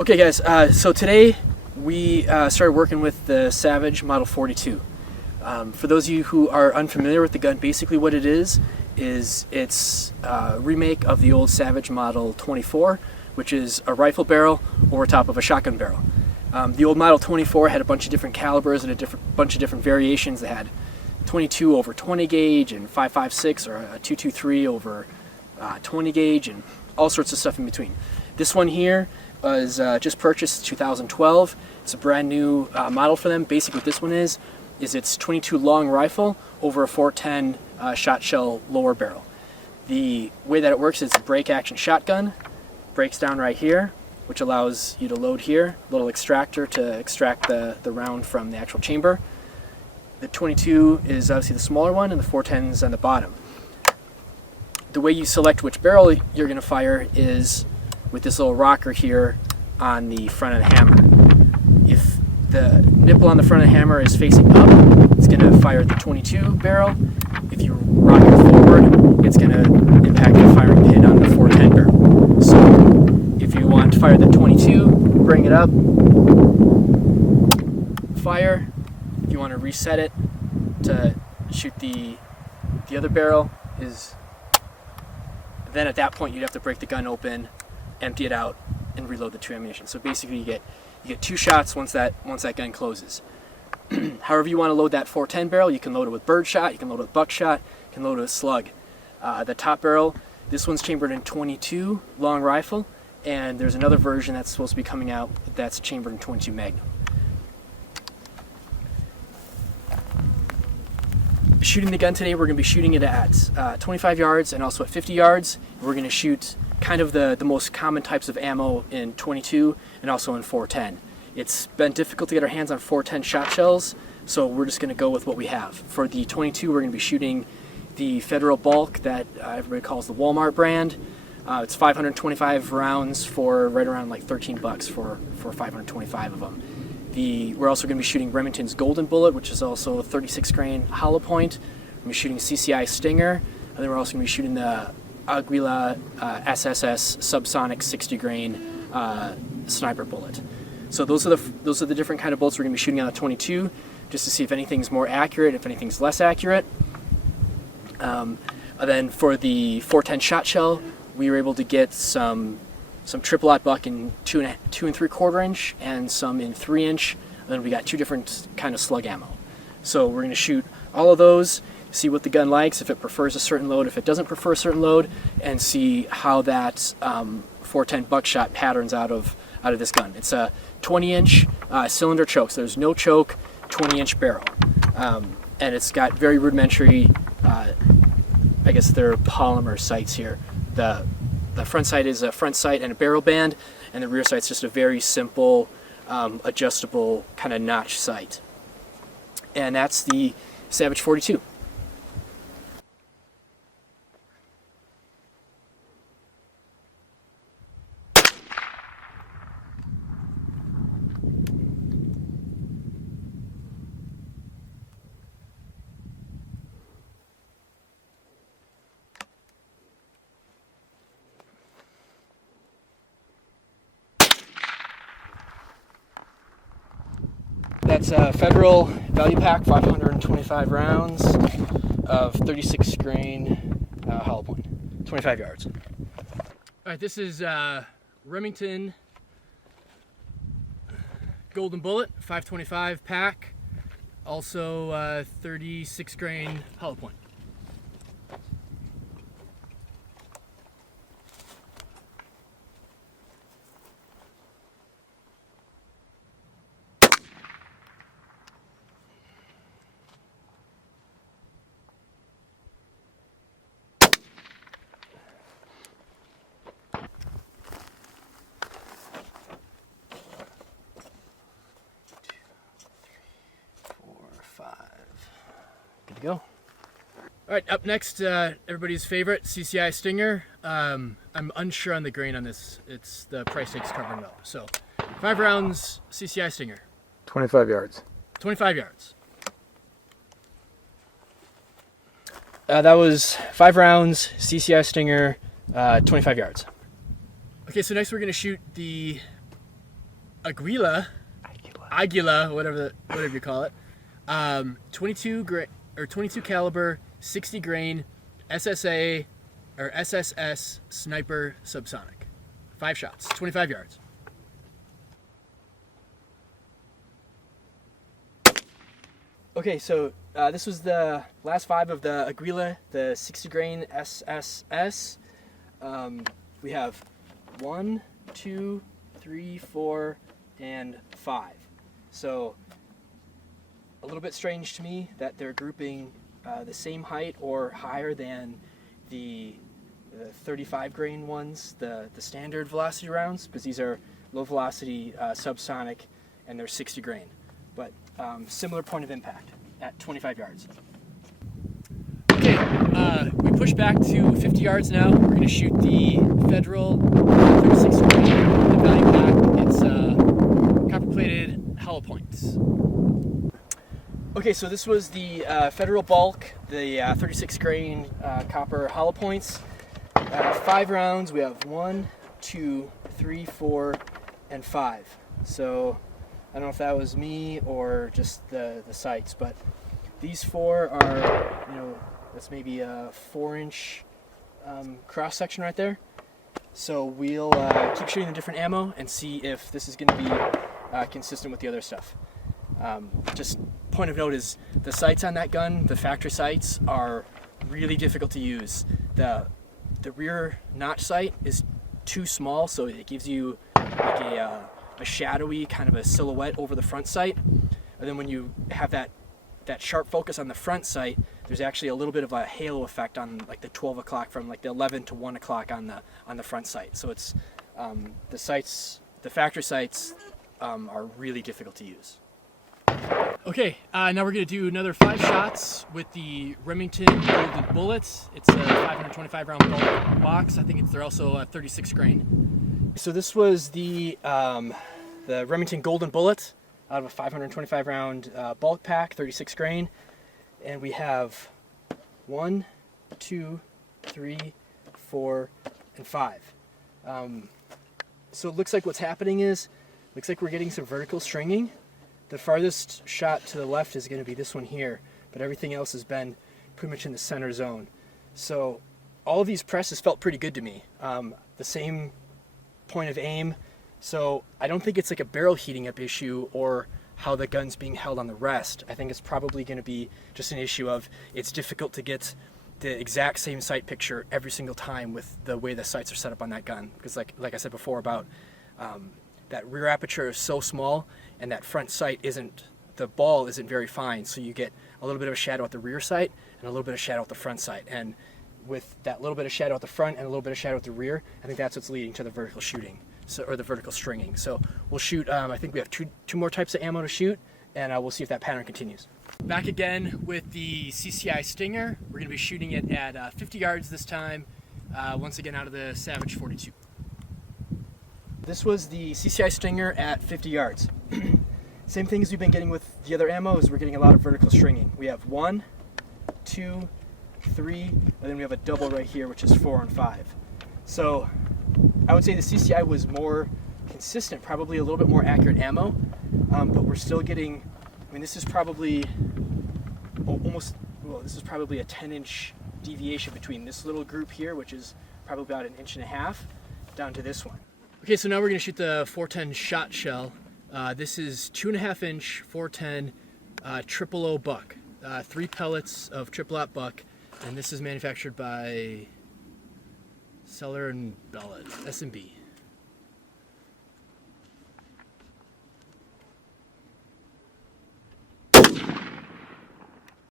Okay guys, so today we started working with the Savage Model 42. For those of you who are unfamiliar with the gun, basically what it is it's a remake of the old Savage Model 24, which is a rifle barrel over top of a shotgun barrel. The old Model 24 had a bunch of different calibers and bunch of different variations. They had 22 over 20 gauge and 5.56 or a 223 over 20 gauge and all sorts of stuff in between. This one here was just purchased 2012. It's a brand new model for them. Basically what this one is it's 22 long rifle over a 410 shot shell lower barrel. The way that it works is a break action shotgun, breaks down right here, which allows you to load here, a little extractor to extract the round from the actual chamber. The 22 is obviously the smaller one and the 410 is on the bottom. The way you select which barrel you're going to fire is with this little rocker here on the front of the hammer. If the nipple on the front of the hammer is facing up, it's going to fire the 22 barrel. If you rock it forward, it's going to impact the firing pin on the 410 barrel. So if you want to fire the 22, bring it up, fire. If you want to reset it to shoot the other barrel, then at that point you'd have to break the gun open, empty it out, and reload the two ammunition. So basically you get two shots once that gun closes. However you want to load that 410 barrel, you can load it with birdshot, you can load it with buckshot, you can load it with slug. The top barrel, this one's chambered in 22 long rifle, and there's another version that's supposed to be coming out that's chambered in 22 Magnum. Shooting the gun today, we're going to be shooting it at 25 yards and also at 50 yards. We're going to shoot kind of the most common types of ammo in 22 and also in 410. It's been difficult to get our hands on 410 shot shells, so we're just going to go with what we have. For the 22, we're going to be shooting the Federal Bulk that everybody calls the Walmart brand. It's 525 rounds for right around like 13 bucks for 525 of them. We're also going to be shooting Remington's Golden Bullet, which is also a 36 grain hollow point. We're going to be shooting CCI Stinger, and then we're also going to be shooting the Aguila SSS subsonic 60 grain sniper bullet. So those are the different kind of bullets we're going to be shooting on the 22, just to see if anything's more accurate, if anything's less accurate. And then for the 410 shot shell, we were able to get some triple-aught buck in 2 3/4 inch and some in 3 inch. And then we got two different kind of slug ammo. So we're going to shoot all of those, see what the gun likes, if it prefers a certain load, if it doesn't prefer a certain load, and see how that 410 buckshot patterns out of this gun. It's a 20-inch cylinder choke, so there's no choke, 20-inch barrel, and it's got very rudimentary, I guess they're polymer sights here. The front sight is a front sight and a barrel band, and the rear sight's just a very simple, adjustable kind of notch sight. And that's the Savage 42. That's a Federal Value Pack, 525 rounds of 36 grain hollow point, 25 yards. All right, this is Remington Golden Bullet, 525 pack, also 36 grain hollow point. Good to go. All right, up next, everybody's favorite CCI Stinger. I'm unsure on the grain on this. It's the price tag's covering it up. So 5 rounds CCI Stinger. 25 yards. 25 yards. That was 5 rounds, CCI Stinger, 25 yards. Okay, so next we're going to shoot the Aguila, whatever you call it. 22 caliber, 60 grain, SSA or SSS sniper subsonic. 5 shots, 25 yards. Okay, so this was the last 5 of the Aguila, the 60 grain SSS. We have 1, 2, 3, 4, and 5. So a little bit strange to me that they're grouping the same height or higher than the 35 grain ones, the standard velocity rounds, because these are low velocity subsonic and they're 60 grain. But similar point of impact at 25 yards. Okay, we push back to 50 yards now. We're going to shoot the Federal 36 grain, the value pack. It's copper-plated hollow points. Okay, so this was the Federal bulk, the 36 grain copper hollow points. 5 rounds. We have 1, 2, 3, 4, and 5. So I don't know if that was me or just the sights, but these 4 are, that's maybe a 4-inch cross section right there. So we'll keep shooting the different ammo and see if this is going to be consistent with the other stuff. Just point of note is the sights on that gun, the factory sights, are really difficult to use. The rear notch sight is too small, so it gives you like a shadowy kind of a silhouette over the front sight. And then when you have that sharp focus on the front sight, there's actually a little bit of a halo effect on like the 12 o'clock from like the 11 to 1 o'clock on the front sight. So it's the factory sights are really difficult to use. Okay, now we're going to do another 5 shots with the Remington Golden Bullets. It's a 525 round bulk box. I think they're also a 36 grain. So this was the Remington Golden Bullet out of a 525 round bulk pack, 36 grain. And we have 1, 2, 3, 4, and 5. So it looks like what's happening is, looks like we're getting some vertical stringing. The farthest shot to the left is going to be this one here, but everything else has been pretty much in the center zone. So all of these presses felt pretty good to me. The same point of aim. So I don't think it's like a barrel heating up issue or how the gun's being held on the rest. I think it's probably going to be just an issue of it's difficult to get the exact same sight picture every single time with the way the sights are set up on that gun. Because like I said before about that rear aperture is so small and that front sight the ball isn't very fine. So you get a little bit of a shadow at the rear sight and a little bit of shadow at the front sight. And with that little bit of shadow at the front and a little bit of shadow at the rear, I think that's what's leading to the vertical shooting. Or the vertical stringing. So we'll shoot, I think we have two more types of ammo to shoot, and we'll see if that pattern continues. Back again with the CCI Stinger. We're going to be shooting it at 50 yards this time, once again out of the Savage 42. This was the CCI Stinger at 50 yards. Same thing as we've been getting with the other ammo is we're getting a lot of vertical stringing. We have 1, 2, 3, and then we have a double right here, which is 4 and 5. So I would say the CCI was more consistent, probably a little bit more accurate ammo, but we're still getting, this is probably this is probably a 10-inch deviation between this little group here, which is probably about 1.5 inches, down to this one. Okay, so now we're going to shoot the 410 shot shell. This is 2.5-inch 410 triple O buck, 3 pellets of triple aught buck, and this is manufactured by Seller and Bellet, S&B.